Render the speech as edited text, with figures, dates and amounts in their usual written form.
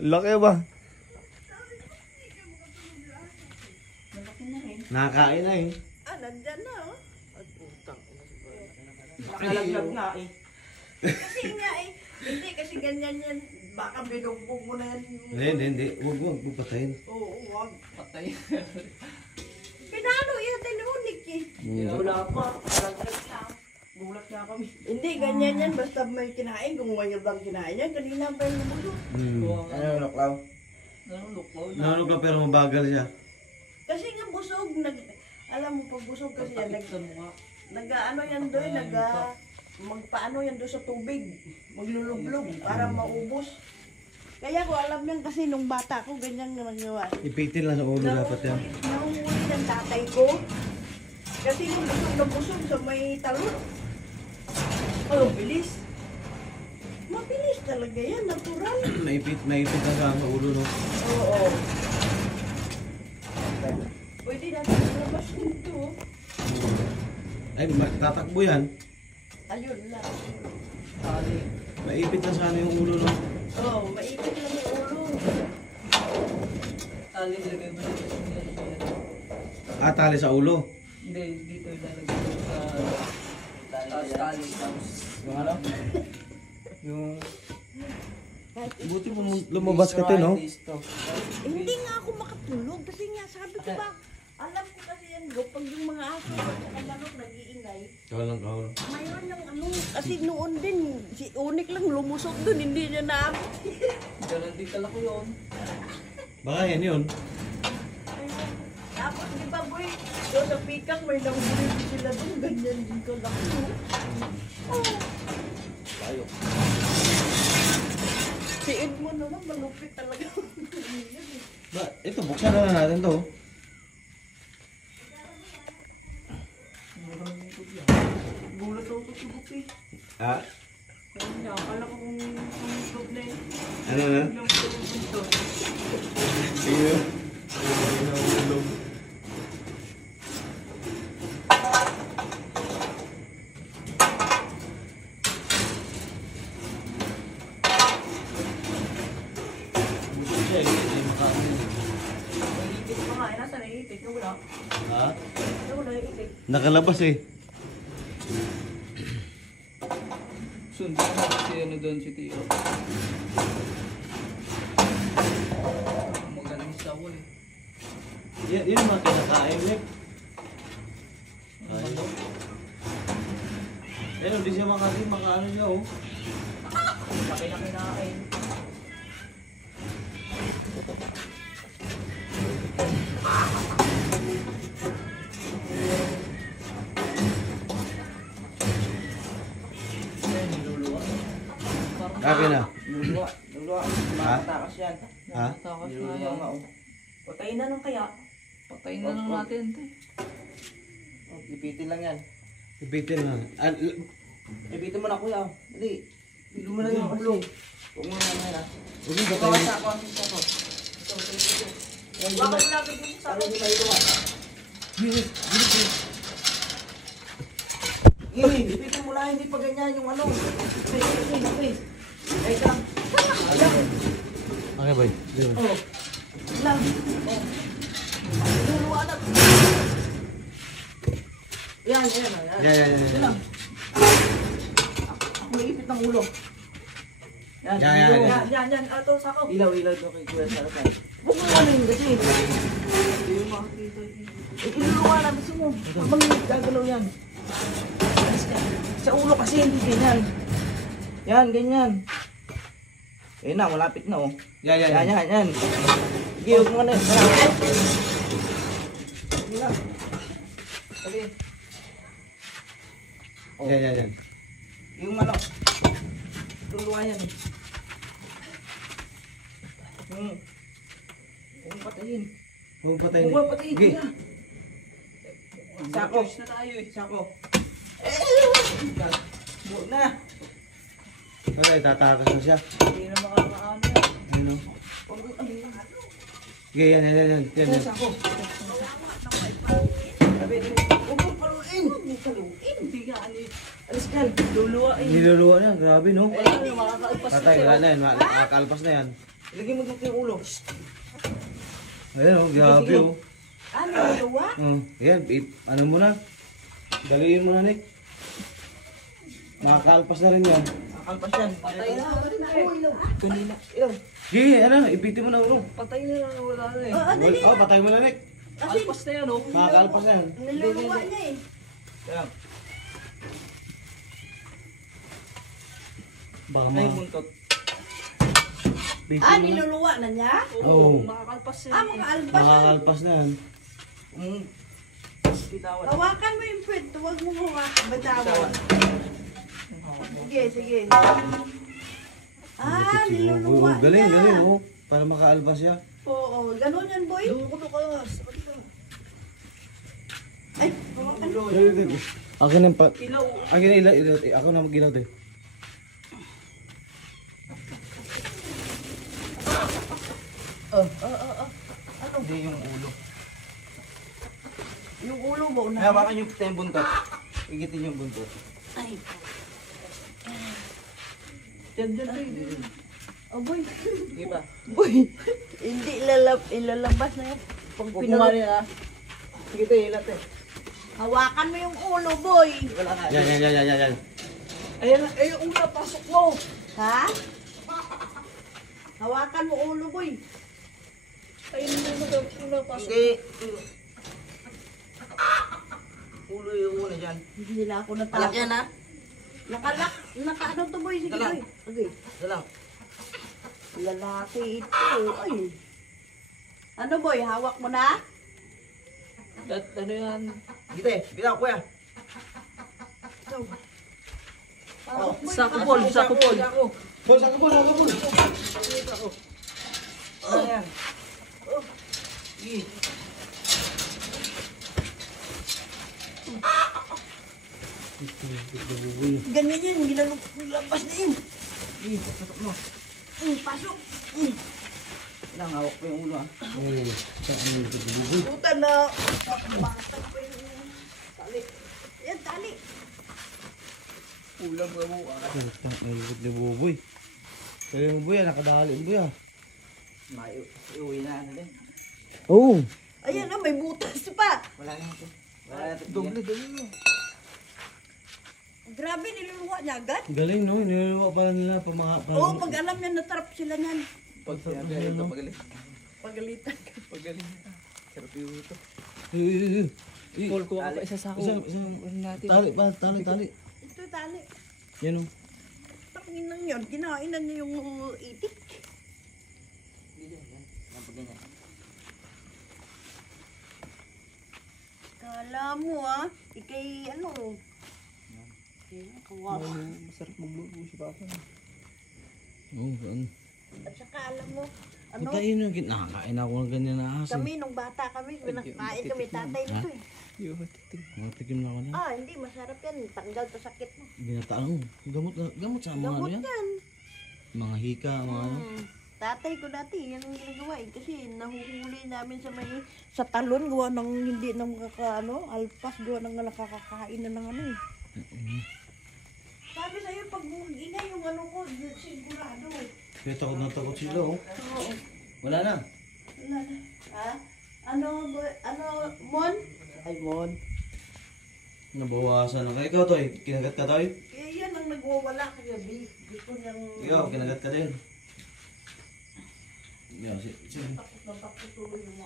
Laki ba? Malaki na rin. Nakakain na eh. Nandyan na, oh. At putang. Nakalaglag nga eh. Kasi nga eh, hindi kasi ganyan yan. Baka binugbog mo na yan. Hindi. Huwag patayin. Oo, wag. Patay. Pinalo yan, tinunik eh. Wala pa. Nakalaglag na. Gulat nga kami. Hindi, ganyan yan. Basta may kinain. Kung mayroon bang kinain yan, kanina pa yung lumulog. Ano yung luklaw? Nakalukod. Naluklaw pero mabagal siya. Kasi nga busog. Alam mo, pag busog kasi yan, Sa mukha. nag-ano yan doon, magpaano yan doon sa tubig. Maglulublog para maubos. Kaya ko alam yan kasi nung bata ko, ganyan naman gawa. Ipitin lang sa ulo dapat yan. Nahuli ng tatay ko. Kasi nung busog na busog sa may talon. Oh, bilis. Mabilis talaga yan, natural. Naipit lang sa ulo, no? Oo. Pwede natin ilabas dito. Ay, tatakbo yan. Ayun lang. Tali. Naipit lang sana yung ulo, no? Oo, maipit lang yung ulo. Tali ilagay mo dito. Tali sa ulo. Hindi, dito ilalagay mo sa... Tapos tali. Yung ano? Yung... Buti mo lumabas ka no? Hindi nga ako makatulog kasi nga sabi ko ba, alam ko kasi yan, pag yung mga aso at saka manok nag-iingay, Lang. mayroon ng ano, kasi noon din, si Unik lang lumusok dun, hindi niya na. Ganun din kalaki yun. Baka yan yun. Tapos di ba boy, doon sa pikak may nahuli sila dun, ganyan din ko lang. Oh. Layo. Si Edmond naman, malupit talaga. Ba, ito, buksan na natin to. Gulat ako sa tubok eh. Ha? Kaya akala ko kung tubok na eh. Ano na? Ilang tubok ito. Iyo. Naiipit pa nga, nasa naiipit? Yung wala. Ha? Yung naiipit. Nakalabas eh. Sundo na si ano doon si Tio. Magaling sa wall eh. Yan yung mga kinakain, Nick. Ano? Pero hindi siya makaano niya, oh. Laki na kinain. Kapi na. Luluwa. Makatakas yan. Ha? Takas na Luluwa yan. nga oh. Patayin na nung kaya. Patayin na lang natin. Oh, ipitin lang yan. Ipitin lang. Ipitin mo na kuya. Dali. Ipitin mo na yung ulo. Huwag mo na yan ha. Huwag yung Bawa patayin. sa ako. Sa ako. Yan, Wala di ko lagi dito sa Sabi akin. ni Maito ha. Gini. Ipitin mo na. Hindi pa ganyan yung ano. Please. Ay lang. Ayan. Okay, boy. Oh. Lang. Oh. Luluwa na. Yan. Yan. Yan lang. Ako ipit ng ulo. Yan. Yan. Yan. Ato sa ako. Ilaw to kay Kuya Sarapan. Huwag mo ano yun kasi. Hindi yung makakita. Iluluwa na gusto mo. Habang gagalaw yan. Sa ulo kasi hindi ganyan. Yan, ganyan. Eh na, malapit na oh. Yan. Sige, huwag mo na. Sige na. Sige. Oh. Yan. Yung ano. Luluwa yan eh. Huwag patayin. Huwag patayin. Huwag patayin. Sige. Sige. Sako. Choice na tayo eh. Sako. Huwag na. Patay, tatakas na siya. Hindi na makakaano yan. Ano? Huwag mo kami. Sige, yan. Sako. Sabi, huwag mo paluin. Huwag mo paluin. Hindi nga ano eh. Alis ka. Luluwa eh. Niluluwa na, grabe no? Wala na, makakaipas Patay, kasi, wala oh. na yan. Makakalpas na yan. Ilagay mo dito yung ulo. Ayan oh, grabe oh. Niluluwa? Ayan, ano mo na. Daliin mo na, Nick. Makakalpas na rin yan. Kakalpas yan. Patay na. Kanina. Ilang. Sige, ano, ipitin mo na ulo. Patay na. Wala na eh. Dali. Oh, patay mo na, Nick. Alpas na yan oh. Makakalpas na yan. Niluluwa niya eh. Ilang. Baka Ay, buntot. Pitin mo na. Niluluwa na niya? Oo. Makakalpas yan. Makaalpas yan. Makakalpas na yan. Bitawan. Hawakan mo yung pwede. Huwag mo hawakan. Batawan. Sige, sige. Niluluwa niya. Galing, galing oh. Para makaalpas siya. Oo, ganun yan, boy. Ay, hawakan mo. Akin ang pa... Ilaw. Akin na ilaw. Ako na mag-ilaw din. Hindi yung ulo. Yung ulo mo na. Hawakan yung buntot. Igitin yung buntot. Ay, Yan dyan eh. oh, boy. Sige ba? Boy, hindi ilalabas na yan. Pag Huwag mo pinag- nga rin ah. Sige tayo, ilat eh. Hawakan mo yung ulo, boy. Wala nga. Yan. Ayan na. Eh, una, pasok mo. Ha? Hawakan mo ulo, boy. Ayun mo na. Una, pasok. Hindi. Ulo yung una dyan. Hindi na ako Alak natakot. yan ha. Nakaano to, boy? Sige, Dalang. boy. Okay. Ito lang. Lalaki ito. Ay. Ano, boy? Hawak mo na? Ano yan? Sige tayo. Bilang kuya. Hawak mo Sako yung- bol, sako bol. So, saka po. Ano yan? Sige. Ganyan yan. Ginalabas na yun. Sige. Pasok mo. Pasok. Bilang hawak ko yung ulo ha. Puta na. Batang pa yung tali. Yan, tali. Ulam ka mo ah. Nalipot ni Buboy. Kaya yung buya, nakadali yung buya. Iuwi na ano din. Oo. Ayan na, may butas pa. Wala na ito. Wala na ito. Doble, dali mo. Grabe, niluluwa niya agad. Galing no, niluluwa pala nila Oo, pag alam niya, natrap sila niyan. Pag sinabi ito, magaling. Pagalitan ka. Magaling. Sarap yung ito. Eh, Call ko ako isa sa ako. Isang natin. tali. Ito, tali. Yan o. Takinan yun. Kinainan niya yung itik. Kala mo ikay ano. Kawawa. Masarap magluto si Papa. Oo, ano. At saka alam mo, ano, Pagkain yung nakakain ako ng ganyan na ahas. kami nung bata kami, pinakain kami tatay nito eh. Yung titig. Matikim na ako na. Hindi, masarap yan. Tanggal to sakit mo. Binataan mo. Gamot sa mga ano Gamot yan. yan. Mga hika, mga ano. Tatay ko dati, yan ang ginagawa eh. Kasi nahuhuli namin sa talon, gawa ng hindi nang alpas, gawa ng nakakakain na ng ano eh. Sabi sa'yo, pag ingay yung ano ko, sigurado. Kaya takot sila oh. Wala na. Wala na. Ha? Ano, Mon? Ay, Mon. Nabawasan na. Kaya ikaw Toy, kinagat ka Toy? Yan ang nagwawala kagabi. Gusto niyang... Ikaw, kinagat ka din. Yeah, Takot na takot tuloy yung